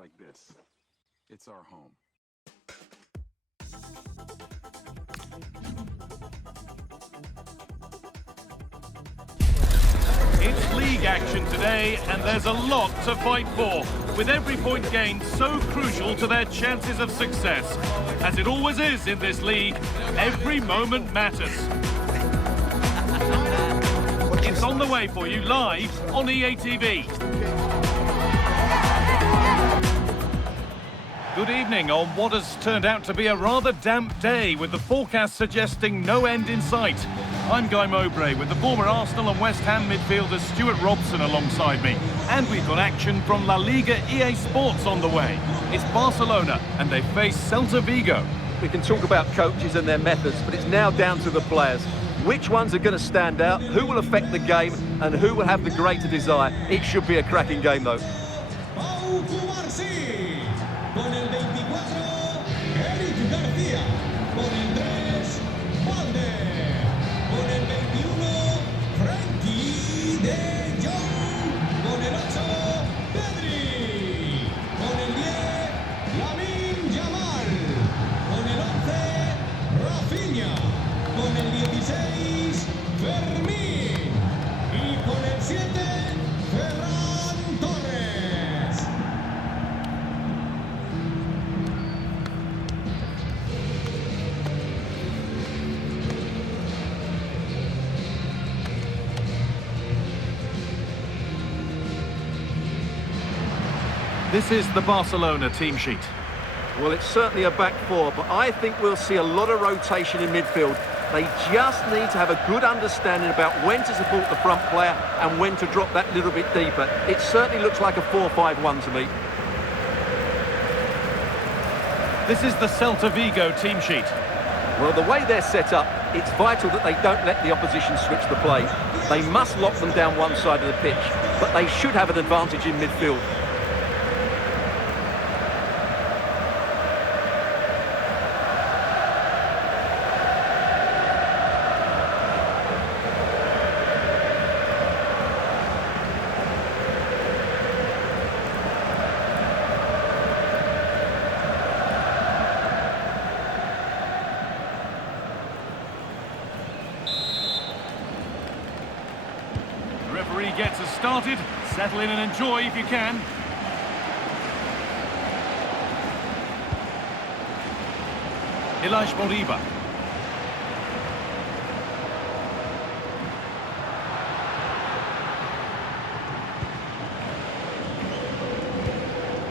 like this. It's our home. It's league action today, and there's a lot to fight for, with every point gained so crucial to their chances of success. As it always is in this league, every moment matters. It's on the way for you live on EA TV. Good evening on what has turned out to be a rather damp day, with the forecast suggesting no end in sight. I'm Guy Mowbray with the former Arsenal and West Ham midfielder Stuart Robson alongside me. And we've got action from La Liga EA Sports on the way. It's Barcelona and they face Celta Vigo. We can talk about coaches and their methods, but it's now down to the players. Which ones are going to stand out, who will affect the game, and who will have the greater desire. It should be a cracking game, though. This is the Barcelona team sheet. Well, it's certainly a back four, but I think we'll see a lot of rotation in midfield. They just need to have a good understanding about when to support the front player and when to drop that little bit deeper. It certainly looks like a 4-5-1 to me. This is the Celta Vigo team sheet. Well, the way they're set up, it's vital that they don't let the opposition switch the play. They must lock them down one side of the pitch, but they should have an advantage in midfield. Referee gets us started. Settle in and enjoy if you can. Moriba.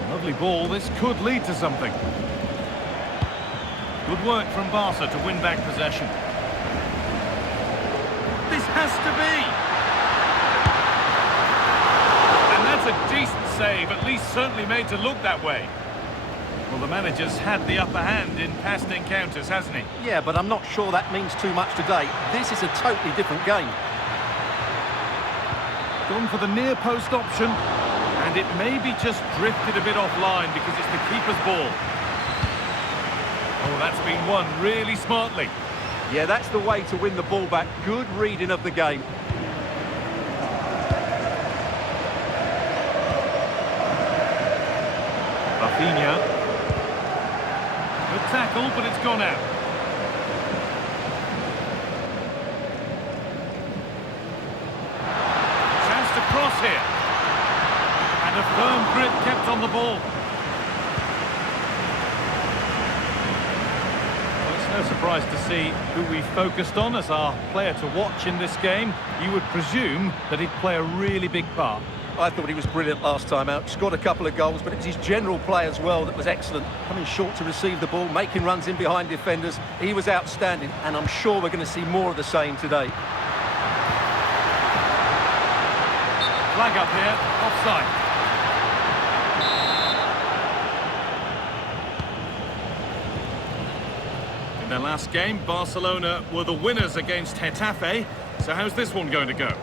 Lovely ball. This could lead to something. Good work from Barca to win back possession. This has to be. A decent save, at least certainly made to look that way. Well, the manager's had the upper hand in past encounters, hasn't he? Yeah, but I'm not sure that means too much today. This is a totally different game. Gone for the near post option, and it maybe just drifted a bit offline because it's the keeper's ball. Oh, that's been won really smartly. Yeah, that's the way to win the ball back. Good reading of the game. Rafinha. Good tackle, but it's gone out. Chance to cross here. And a firm grip kept on the ball. Well, it's no surprise to see who we focused on as our player to watch in this game. You would presume that he'd play a really big part. I thought he was brilliant last time out. Scored a couple of goals, but it was his general play as well that was excellent. Coming short to receive the ball, making runs in behind defenders. He was outstanding, and I'm sure we're going to see more of the same today. Flag up here, offside. In their last game, Barcelona were the winners against Getafe. So how's this one going to go?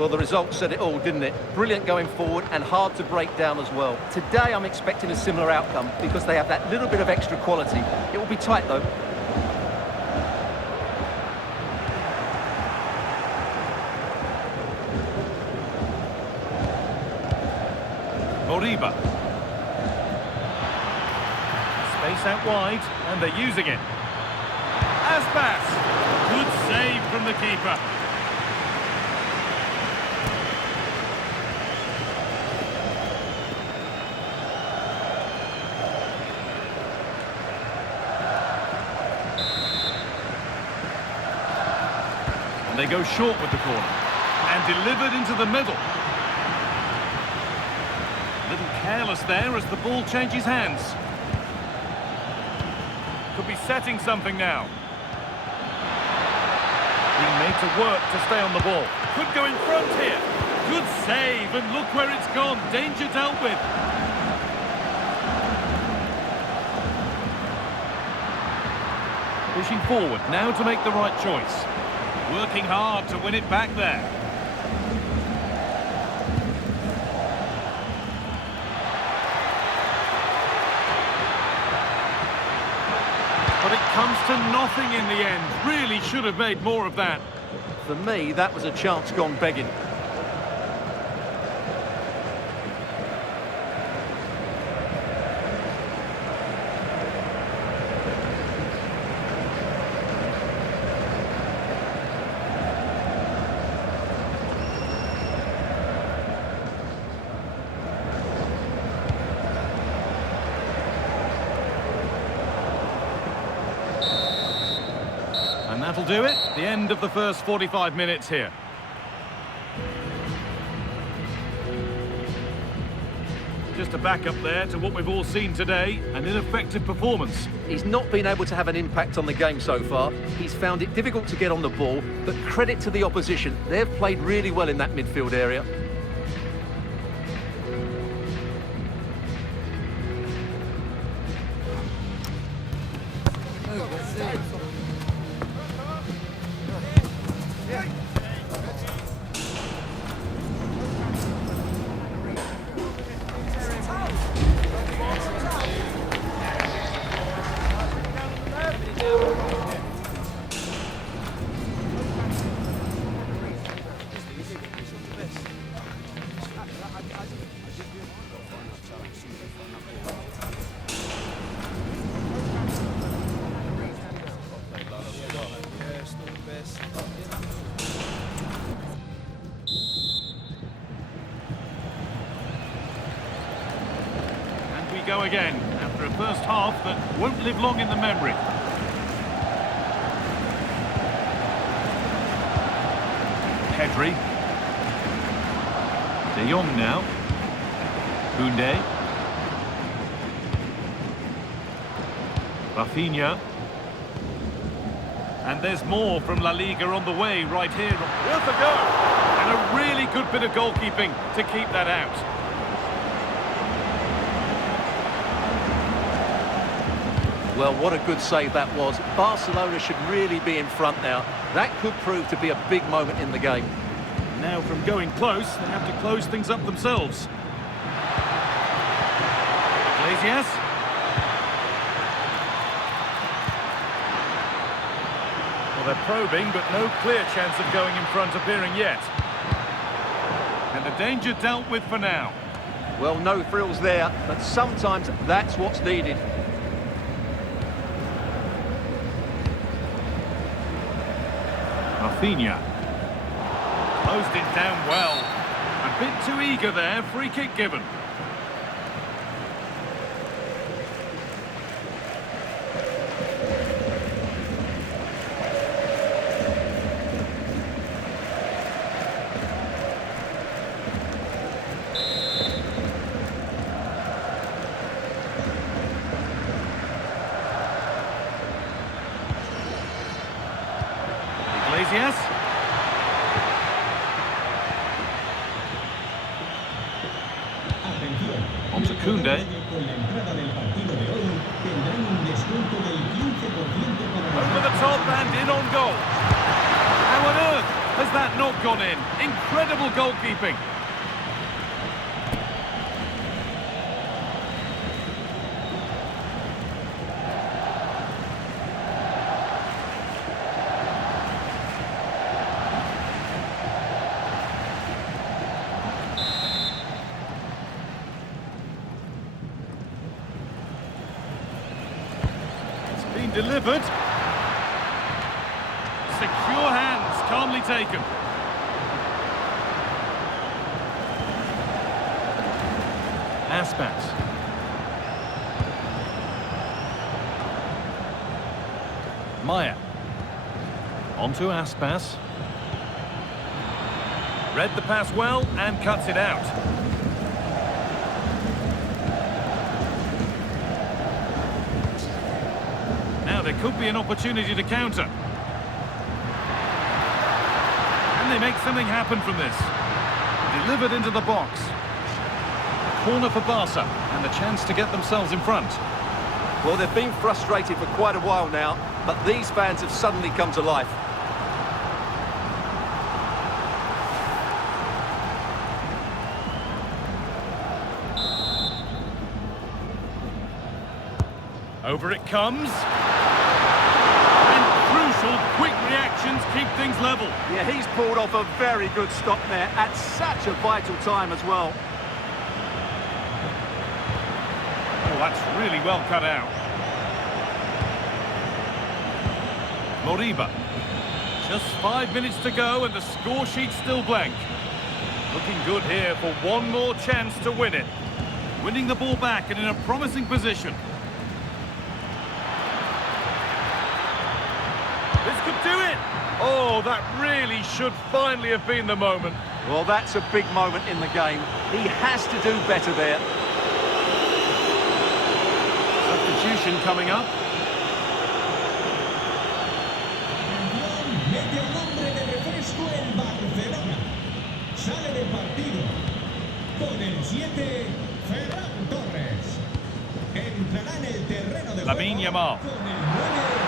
Well, the result said it all, didn't it? Brilliant going forward and hard to break down as well. Today, I'm expecting a similar outcome because they have that little bit of extra quality. It will be tight, though. Moriba. space out wide, and they're using it. Aspas! Good save from the keeper. And they go short with the corner. And delivered into the middle. A little careless there as the ball changes hands. Could be setting something now. Being made to work to stay on the ball. Could go in front here. Good save, and look where it's gone. Danger dealt with. Pushing forward now to make the right choice. Working hard to win it back there. But it comes to nothing in the end. Really should have made more of that. For me, that was a chance gone begging. And that'll do it. The end of the first 45 minutes here. Just a backup there to what we've all seen today. An ineffective performance. He's not been able to have an impact on the game so far. He's found it difficult to get on the ball, but credit to the opposition. They've played really well in that midfield area. Go again after a first half that won't live long in the memory. Pedri. De Jong now. Koundé. Rafinha. And there's more from La Liga on the way right here. Worth a go. And a really good bit of goalkeeping to keep that out. Well, what a good save that was. Barcelona should really be in front now. That could prove to be a big moment in the game. Now from going close, they have to close things up themselves. Iglesias. Well, they're probing, but no clear chance of going in front appearing yet. And the danger dealt with for now. Well, no frills there, but sometimes that's what's needed. Rafinha. Closed it down well. A bit too eager there, free kick given. Iglesias. On to Koundé. Over the top and in on goal. How on earth has that not gone in? Incredible goalkeeping. been delivered. Secure hands, calmly taken. Aspas. Maya. Onto Aspas. Read the pass well and cuts it out. Now there could be an opportunity to counter. Can they make something happen from this? Delivered into the box. Corner for Barca and the chance to get themselves in front. Well, they've been frustrated for quite a while now, but these fans have suddenly come to life. Over it comes. And crucial, quick reactions keep things level. Yeah, he's pulled off a very good stop there at such a vital time as well. Oh, that's really well cut out. Moriba. Just 5 minutes to go and the score sheet's still blank. Looking good here for one more chance to win it. Winning the ball back and in a promising position. This could do it! Oh, that really should finally have been the moment. Well, that's a big moment in the game. He has to do better there. Substitution coming up. Sale del partido con el 7, Ferran Torres. Entrará en el terreno de Lamine juego Yamal. con el 9.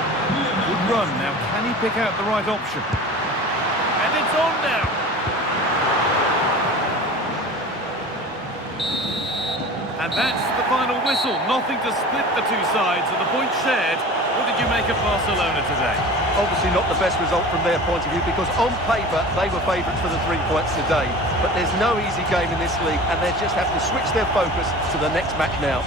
Good run. Now, can he pick out the right option? And it's on now. And that's the final whistle. Nothing to split the two sides, and the point shared. What did you make of Barcelona today? Obviously not the best result from their point of view, because on paper they were favourites for the 3 points today. But there's no easy game in this league, and they just have to switch their focus to the next match now.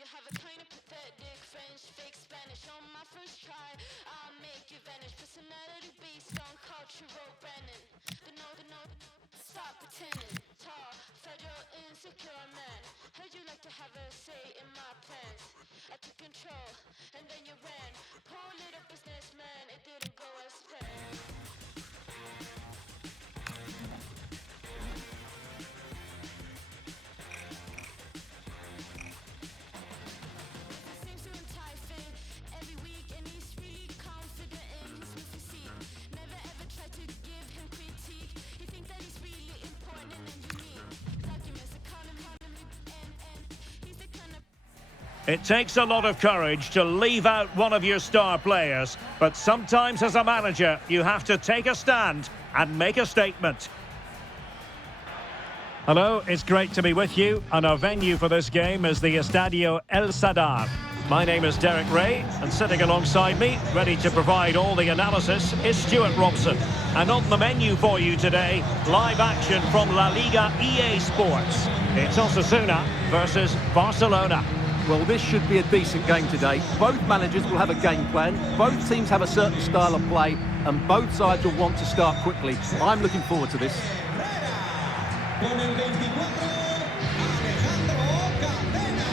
You have a kind of pathetic French, fake Spanish on my first try. I'll make you vanish. Personality based on cultural branding. The no, stop pretending. Tall, federal, insecure man. Heard you like to have a say in my plans. I took control, and then you ran. Poor little businessman, it didn't go as planned. It takes a lot of courage to leave out one of your star players, but sometimes as a manager, you have to take a stand and make a statement. Hello, it's great to be with you, and our venue for this game is the Estadio El Sadar. My name is Derek Ray, and sitting alongside me, ready to provide all the analysis, is Stuart Robson. And on the menu for you today, live action from La Liga EA Sports. It's Osasuna versus Barcelona. Well, this should be a decent game today. Both managers will have a game plan, both teams have a certain style of play, and both sides will want to start quickly. I'm looking forward to this. Con el 24, Alejandro Cadena.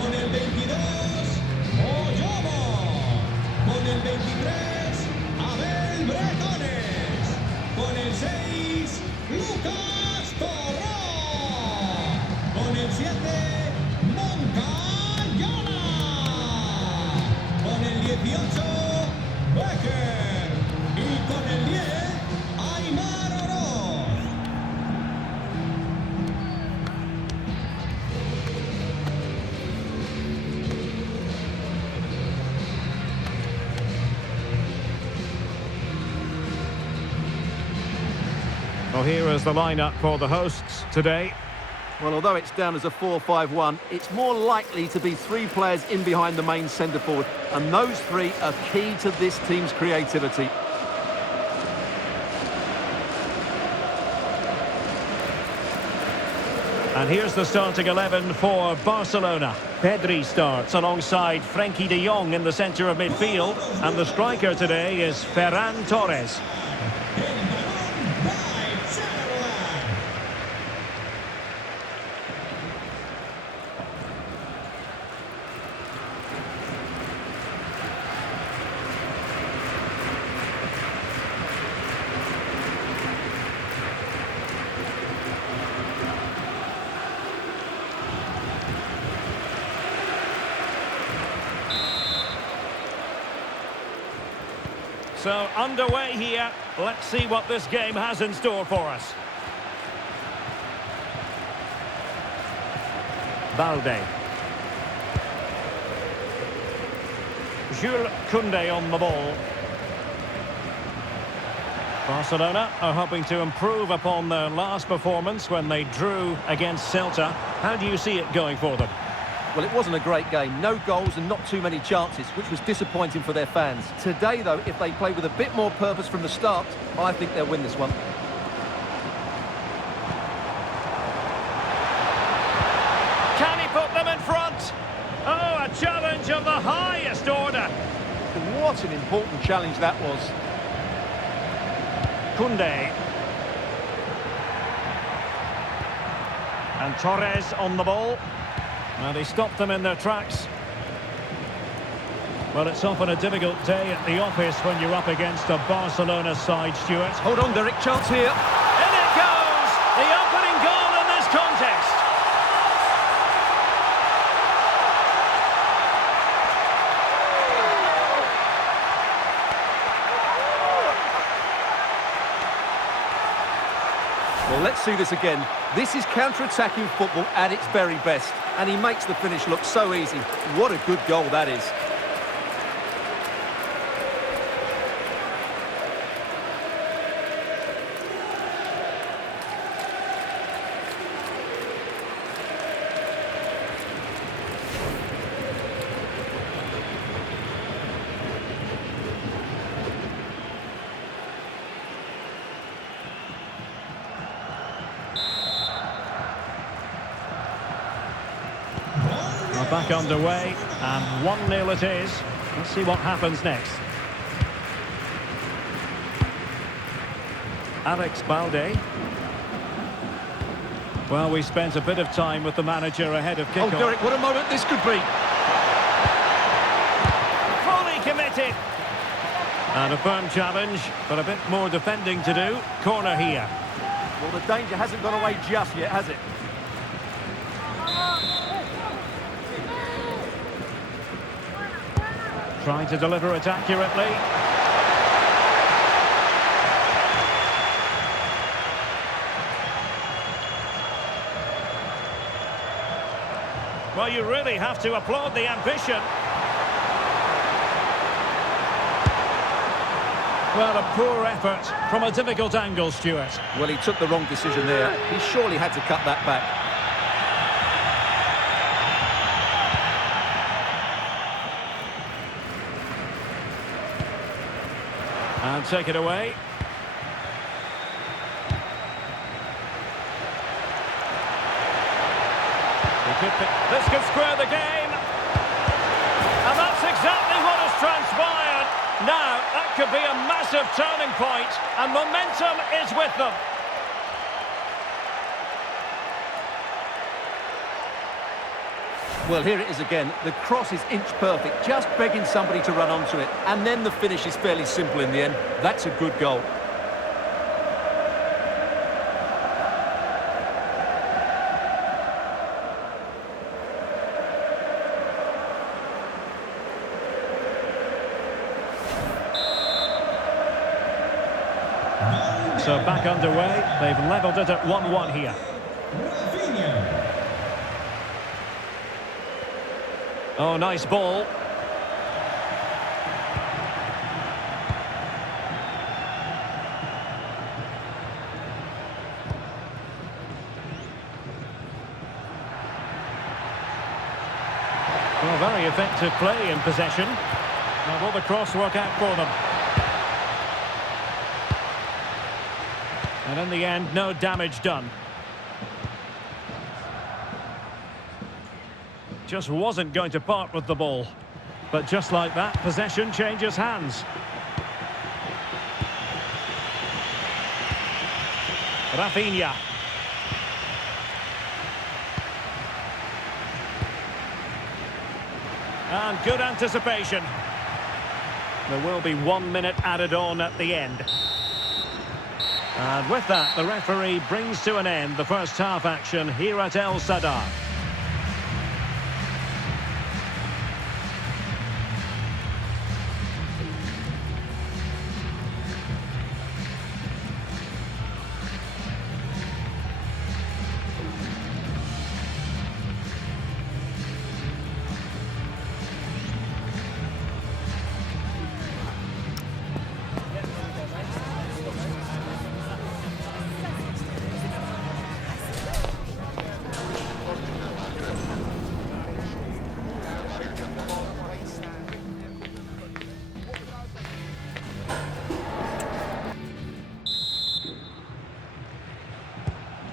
Con el 22, Oyomo. Con el 23, Abel Bretones. Con el 6, Lucas Torró. Con el 7, Moncayana. Con el 18, Becker. Y con el 10, Aymar Oroz. Well, here is the lineup for the hosts today. Well, although it's down as a 4-5-1, it's more likely to be 3 players in behind the main centre forward, and those 3 are key to this team's creativity. And here's the starting 11 for Barcelona. Pedri starts alongside Frenkie de Jong in the centre of midfield, and the striker today is Ferran Torres. So, underway here. Let's see what this game has in store for us. Balde. Jules Koundé on the ball. Barcelona are hoping to improve upon their last performance when they drew against Celta. How do you see it going for them? Well, it wasn't a great game. No goals and not too many chances, which was disappointing for their fans. Today, though, if they play with a bit more purpose from the start, I think they'll win this one. Can he put them in front? Oh, a challenge of the highest order. What an important challenge that was. Koundé. And Torres on the ball. And he stopped them in their tracks. Well, it's often a difficult day at the office when you're up against a Barcelona side, Stuart. Hold on, Derek, chance here. In it goes! The opening goal in this contest. Well, let's see this again. This is counter-attacking football at its very best, and he makes the finish look so easy. What a good goal that is. We're back underway, and 1-0 it is. Let's see what happens next. Alex Balde. Well, we spent a bit of time with the manager ahead of kickoff. Oh, Derek, what a moment this could be. Fully committed. And a firm challenge, but a bit more defending to do. Corner here. Well, the danger hasn't gone away just yet, has it? Trying to deliver it accurately. Well, you really have to applaud the ambition. Well, a poor effort from a difficult angle, Stuart. Well, he took the wrong decision there. He surely had to cut that back. And take it away. This could square the game. And that's exactly what has transpired. Now, that could be a massive turning point, and momentum is with them. Well, here it is again. The cross is inch perfect, just begging somebody to run onto it. And then the finish is fairly simple in the end. That's a good goal. So back underway. They've levelled it at 1-1 here. Rafinha. Oh, nice ball. Well, very effective play in possession. Now, will the cross work out for them? And in the end, no damage done. Just wasn't going to part with the ball. But just like that, possession changes hands. Rafinha. And good anticipation. There will be 1 minute added on at the end. And with that, the referee brings to an end the first half action here at El Sadar.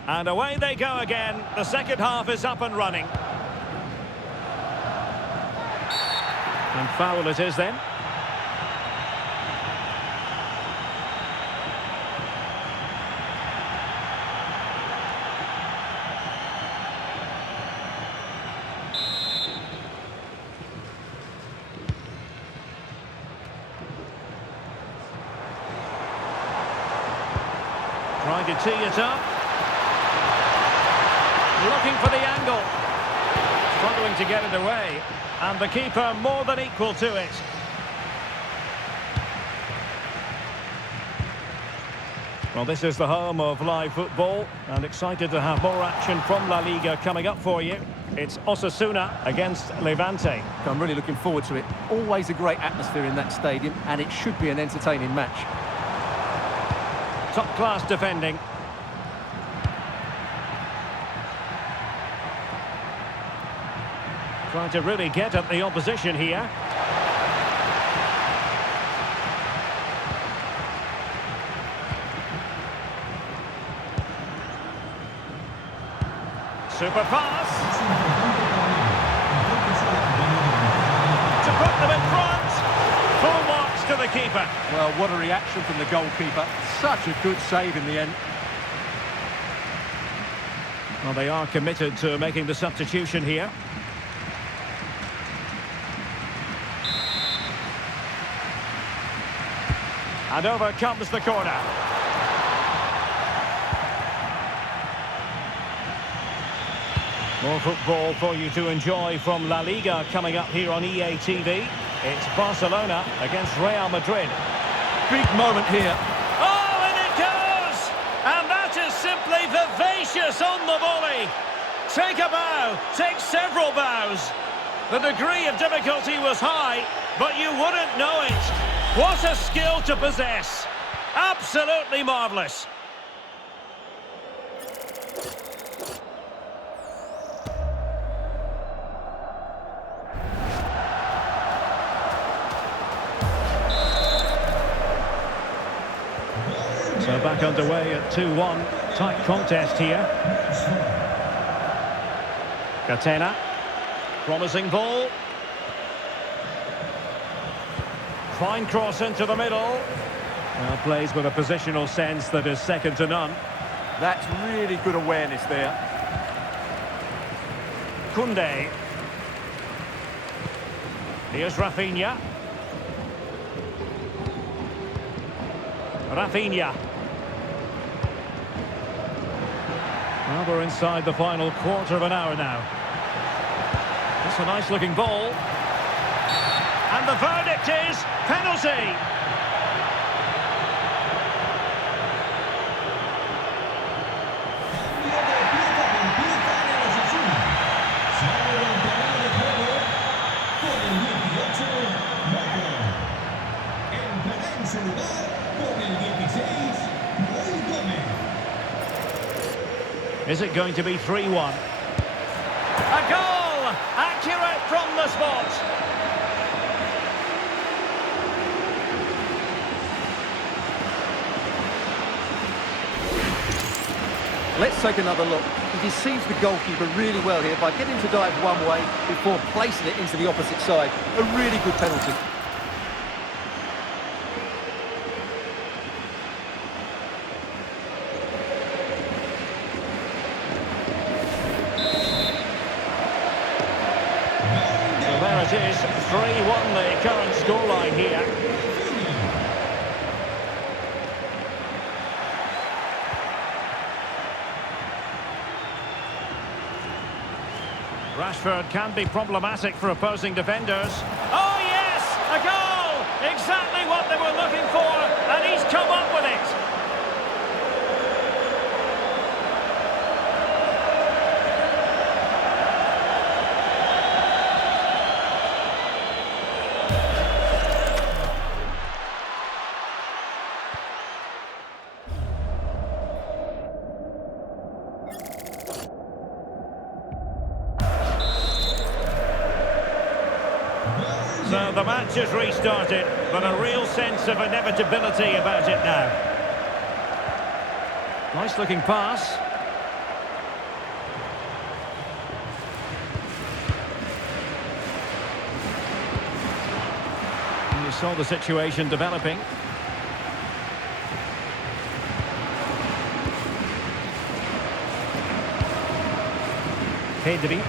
And away they go again. The second half is up and running. And foul it is then. Trying to tee it up. Looking for the angle. Struggling to get it away. And the keeper more than equal to it. Well, this is the home of live football. And excited to have more action from La Liga coming up for you. It's Osasuna against Levante. I'm really looking forward to it. Always a great atmosphere in that stadium, and it should be an entertaining match. Top-class defending. Trying to really get at the opposition here. Super pass. To put them in front. Full marks to the keeper. Well, what a reaction from the goalkeeper. Such a good save in the end. Well, they are committed to making the substitution here. And over comes the corner. More football for you to enjoy from La Liga coming up here on EA TV. It's Barcelona against Real Madrid. Big moment here. Oh, and it goes! And that is simply vivacious on the volley. Take a bow, take several bows. The degree of difficulty was high, but you wouldn't know it. What a skill to possess. Absolutely marvellous. So back underway at 2-1. Tight contest here. Catena. Promising ball. Fine cross into the middle. Well, plays with a positional sense that is second to none. That's really good awareness there. Koundé. Here's Rafinha. Well, we're inside the final quarter of an hour now. It's a nice looking ball. And the verdict is penalty. Is it going to be 3-1? A goal! Accurate from the spot. Let's take another look. He deceives the goalkeeper really well here by getting to dive one way before placing it into the opposite side. A really good penalty. So there it is, 3-1 the current scoreline here. Rashford can be problematic for opposing defenders. Oh yes, a goal! Exactly what they were looking for, and he's come up with it. So the match has restarted, but a real sense of inevitability about it now. Nice looking pass. And you saw the situation developing. Pedri.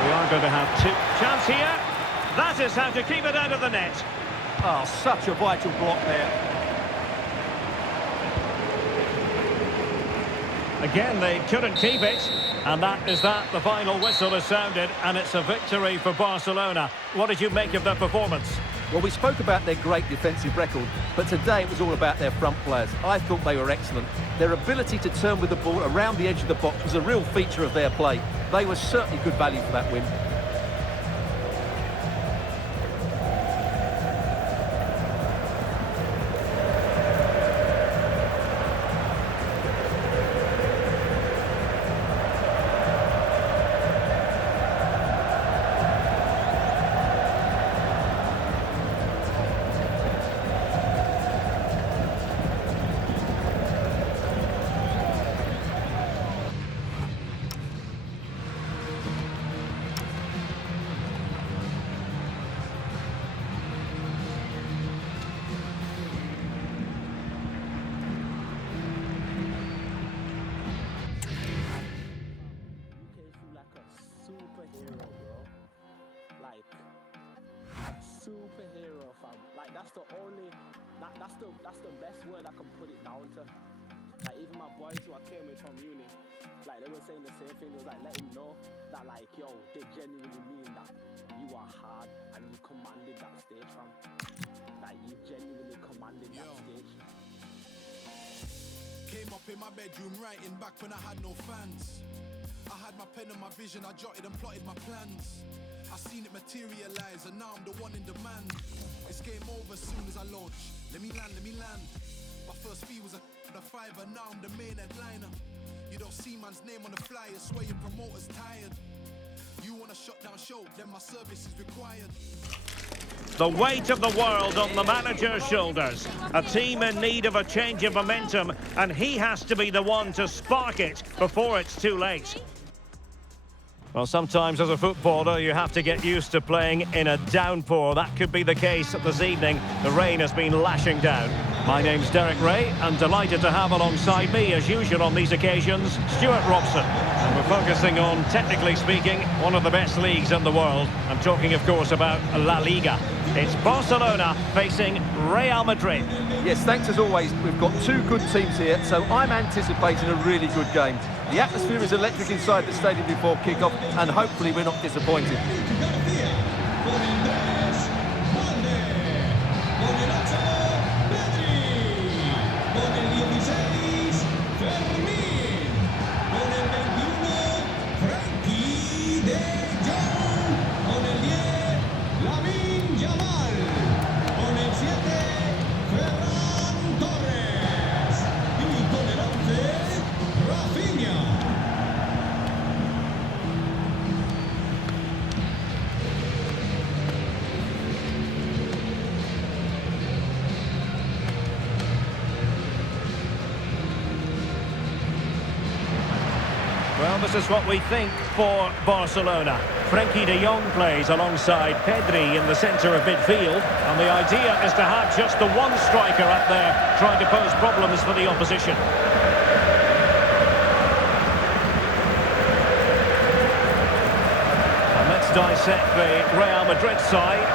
We are going to have two. Chance here. That is how to keep it out of the net. Oh, such a vital block there. Again, they couldn't keep it. And that is that. The final whistle has sounded, and it's a victory for Barcelona. What did you make of their performance? Well, we spoke about their great defensive record, but today it was all about their front players. I thought they were excellent. Their ability to turn with the ball around the edge of the box was a real feature of their play. They were certainly good value for that win. Superhero, fam. Like that's the best word I can put it down to. Like even my boys who I came with from uni, like they were saying the same thing. It was like let him know that like yo, they genuinely mean that you are hard and you commanded that stage, fam. Like you genuinely commanded that stage. Came up in my bedroom writing back when I had no fans. I had my pen and my vision, I jotted and plotted my plans. I seen it materialize and now I'm the one in demand. It's game over as soon as I launch. Let me land. My first fee was a fiver, now I'm the main headliner. You don't see man's name on the flyer, swear your promoter's tired. You want a shutdown show, then my service is required. The weight of the world on the manager's shoulders. A team in need of a change of momentum, and he has to be the one to spark it before it's too late. Well, sometimes as a footballer, you have to get used to playing in a downpour. That could be the case this evening. The rain has been lashing down. My name's Derek Ray, and delighted to have alongside me, as usual on these occasions, Stuart Robson. And we're focusing on, technically speaking, one of the best leagues in the world. I'm talking, of course, about La Liga. It's Barcelona facing Real Madrid. Yes, thanks as always. We've got two good teams here, so I'm anticipating a really good game. The atmosphere is electric inside the stadium before kick-off, and hopefully we're not disappointed. Well, this is what we think for Barcelona. Frenkie de Jong plays alongside Pedri in the centre of midfield. And the idea is to have just the one striker up there trying to pose problems for the opposition. And let's dissect the Real Madrid side.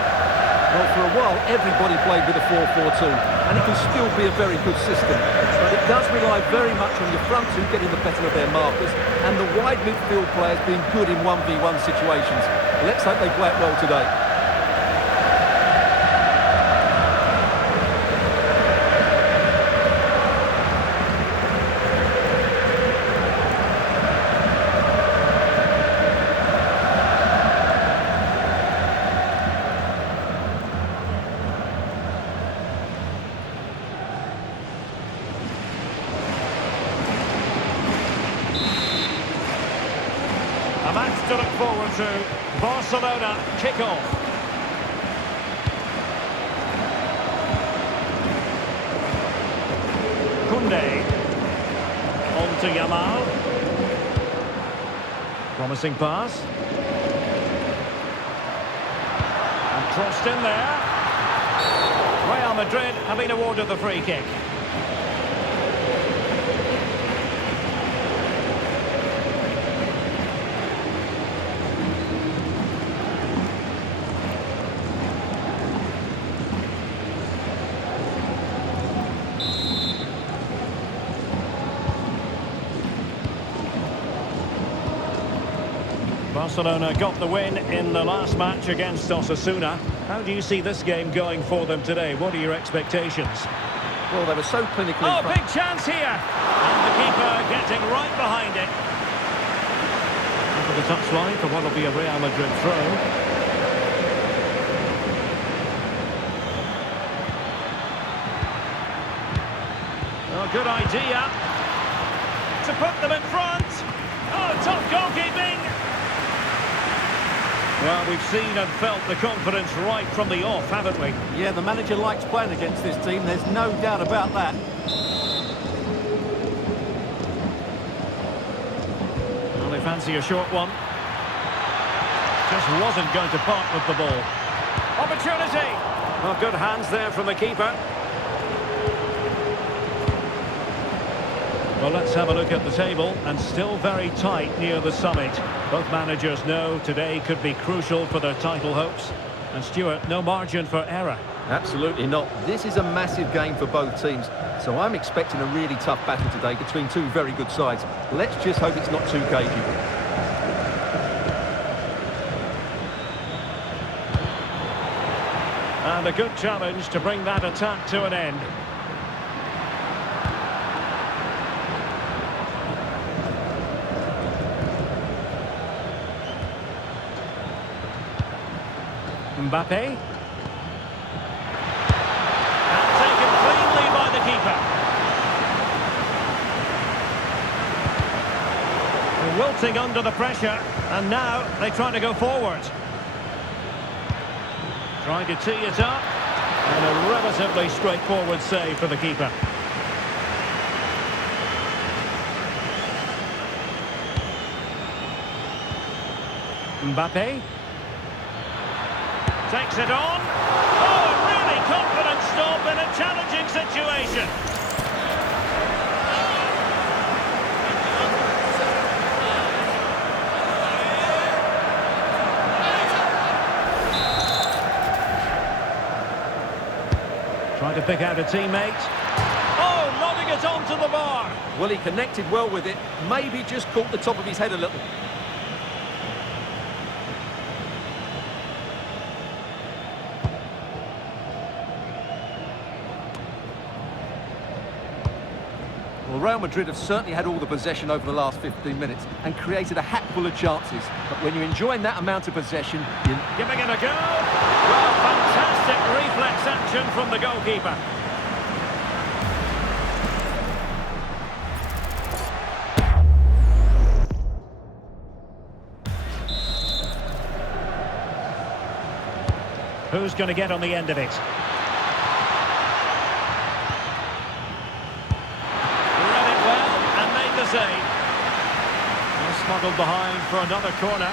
Well, for a while, everybody played with a 4-4-2, and it can still be a very good system. But it does rely very much on your front two getting the better of their markers, and the wide midfield players being good in 1v1 situations. Let's hope they play it well today. A match to look forward to. Barcelona kick-off. Koundé. On to Yamal. Promising pass. And crossed in there. Real Madrid have been awarded the free kick. Barcelona got the win in the last match against Osasuna. How do you see this game going for them today? What are your expectations? Well, they were so clinically... Oh, big chance here! And the keeper getting right behind it. Over the touchline for what will be a Real Madrid throw. Oh, good idea to put them in front. Oh, top goalkeeping. Well, we've seen and felt the confidence right from the off, haven't we? Yeah, the manager likes playing against this team, there's no doubt about that. Well, they fancy a short one. Just wasn't going to part with the ball. Opportunity! Well, good hands there from the keeper. Well, let's have a look at the table, and still very tight near the summit. Both managers know today could be crucial for their title hopes. And Stuart, no margin for error. Absolutely not. This is a massive game for both teams, so I'm expecting a really tough battle today between two very good sides. Let's just hope it's not too cagey. And a good challenge to bring that attack to an end. Mbappe. And taken cleanly by the keeper. Wilting under the pressure, and now they try to go forward. Trying to tee it up. And a relatively straightforward save for the keeper. Mbappe. Takes it on. Oh, a really confident stop in a challenging situation. Trying to pick out a teammate. Oh, nodding it onto the bar. Well, he connected well with it. Maybe just caught the top of his head a little. Well, Real Madrid have certainly had all the possession over the last 15 minutes and created a hatful of chances. But when you're enjoying that amount of possession, you... Giving it a go. Well, fantastic reflex action from the goalkeeper. Who's going to get on the end of it? Read it well and made the save. Well, smuggled behind for another corner.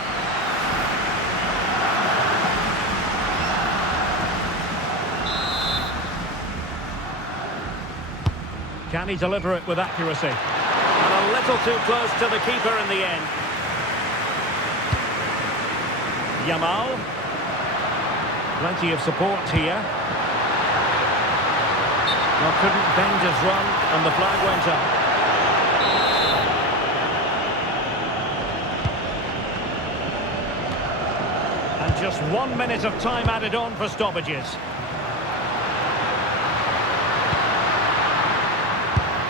Can he deliver it with accuracy? And a little too close to the keeper in the end. Yamal. Plenty of support here. Well, couldn't bend his run, and the flag went up. And just 1 minute of time added on for stoppages.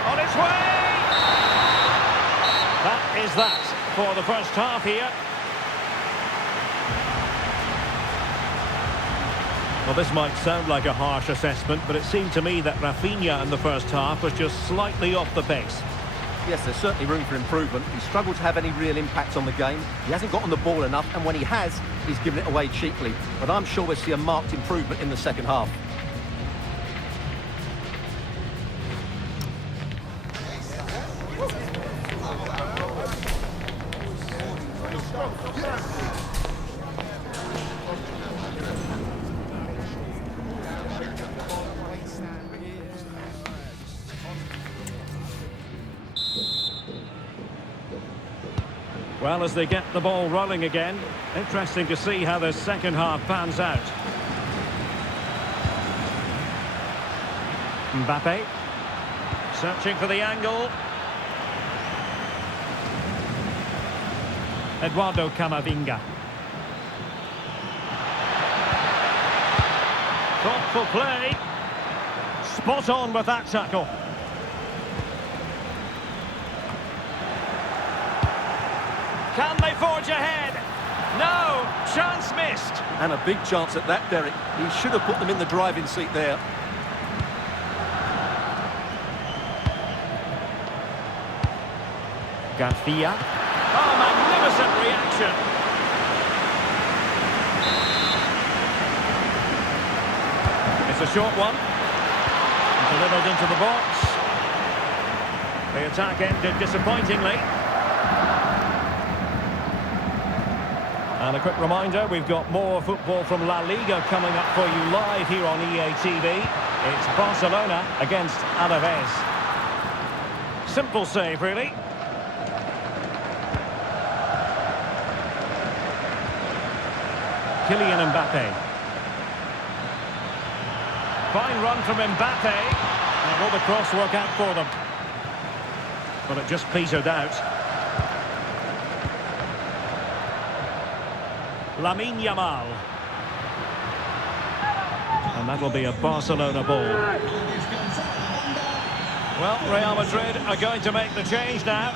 On its way! That is that for the first half here. Well, this might sound like a harsh assessment, but it seemed to me that Rafinha in the first half was just slightly off the pace. Yes, there's certainly room for improvement. He's struggled to have any real impact on the game. He hasn't got on the ball enough, and when he has, he's given it away cheaply. But I'm sure we'll see a marked improvement in the second half. Well, as they get the ball rolling again, interesting to see how the second half pans out. Mbappe, searching for the angle. Eduardo Camavinga. Thoughtful play. Spot on with that tackle. Can they forge ahead? No, chance missed. And a big chance at that, Derek. He should have put them in the driving seat there. Garcia. Oh, magnificent reaction. It's a short one. Delivered into the box. The attack ended disappointingly. And a quick reminder, we've got more football from La Liga coming up for you live here on EA TV. It's Barcelona against Alaves. Simple save, really. Kylian Mbappe. Fine run from Mbappe. And will the cross work out for them? But it just petered out. Lamine Yamal. And that'll be a Barcelona ball. Well, Real Madrid are going to make the change now.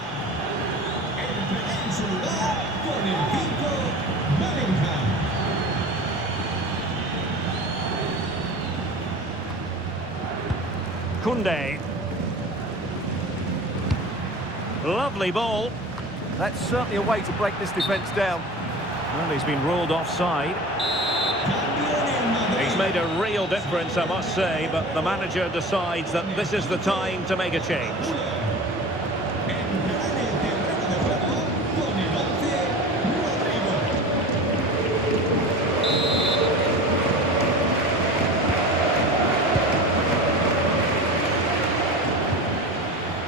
Koundé. Lovely ball. That's certainly a way to break this defence down. Well, he's been ruled offside. It's made a real difference, I must say, but the manager decides that this is the time to make a change.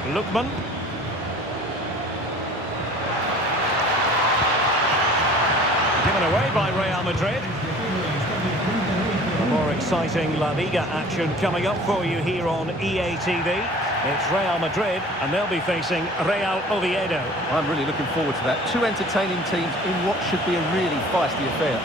Lookman. Given away by Real Madrid. A more exciting La Liga action coming up for you here on EA TV. It's Real Madrid, and they'll be facing Real Oviedo. I'm really looking forward to that. Two entertaining teams in what should be a really feisty affair.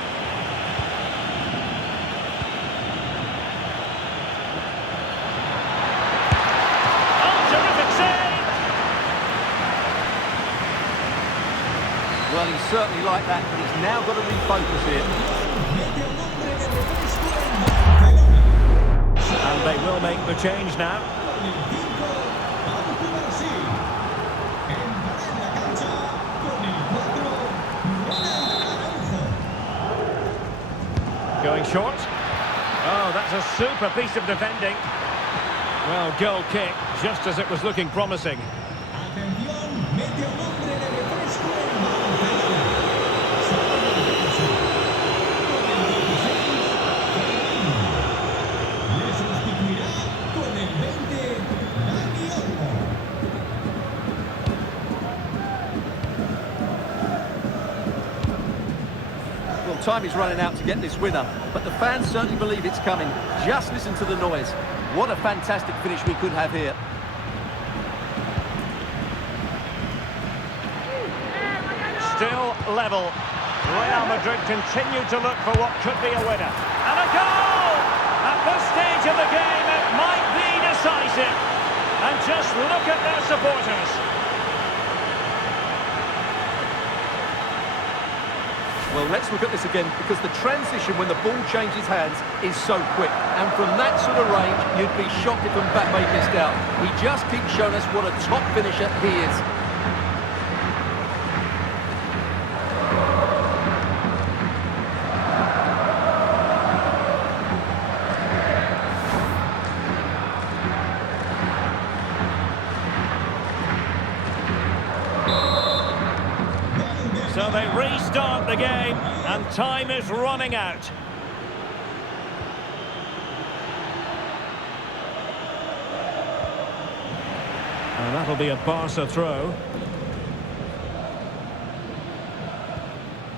Well, he's certainly like that, but he's now got to refocus here. And they will make the change now. Going short. Oh, that's a super piece of defending. Well, goal kick, just as it was looking promising. Time is running out to get this winner, but the fans certainly believe it's coming. Just listen to the noise. What a fantastic finish we could have here. Still level. Real Madrid continue to look for what could be a winner. And a goal! At this stage of the game, it might be decisive. And just look at their supporters. Well, let's look at this again, because the transition when the ball changes hands is so quick. And from that sort of range, you'd be shocked if Mbappe missed out. He just keeps showing us what a top finisher he is. So they restart the game, and time is running out. And that'll be a Barca throw.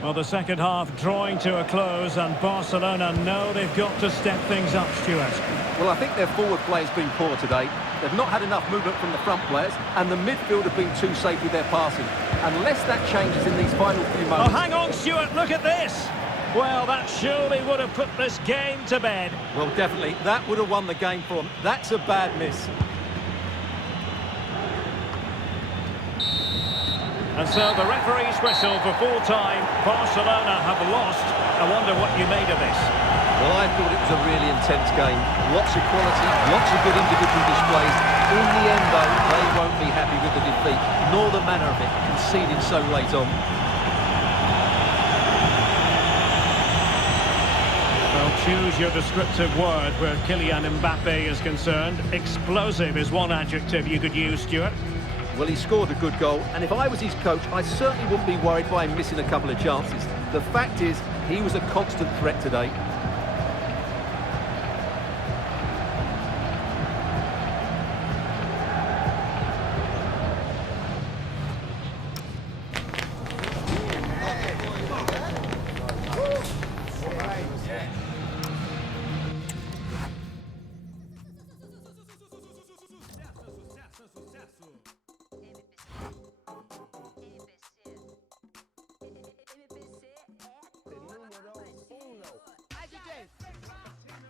Well, the second half drawing to a close, and Barcelona know they've got to step things up, Stuart. Well, I think their forward play has been poor today. They've not had enough movement from the front players, and the midfield have been too safe with their passing. Unless that changes in these final few moments... Oh, hang on, Stuart, look at this! Well, that surely would have put this game to bed. Well, definitely, that would have won the game for them. That's a bad miss. And so the referee's whistle for full time. Barcelona have lost. I wonder what you made of this. Well, I thought it was a really intense game. Lots of quality, lots of good individual displays. In the end, though, they won't be happy with the defeat, nor the manner of it, conceding so late on. Well, choose your descriptive word where Kylian Mbappe is concerned. Explosive is one adjective you could use, Stuart. Well, he scored a good goal, and if I was his coach, I certainly wouldn't be worried by him missing a couple of chances. The fact is, he was a constant threat today.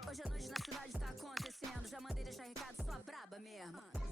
Hoje à noite na cidade tá acontecendo. Já mandei deixar recado, sua braba mesmo.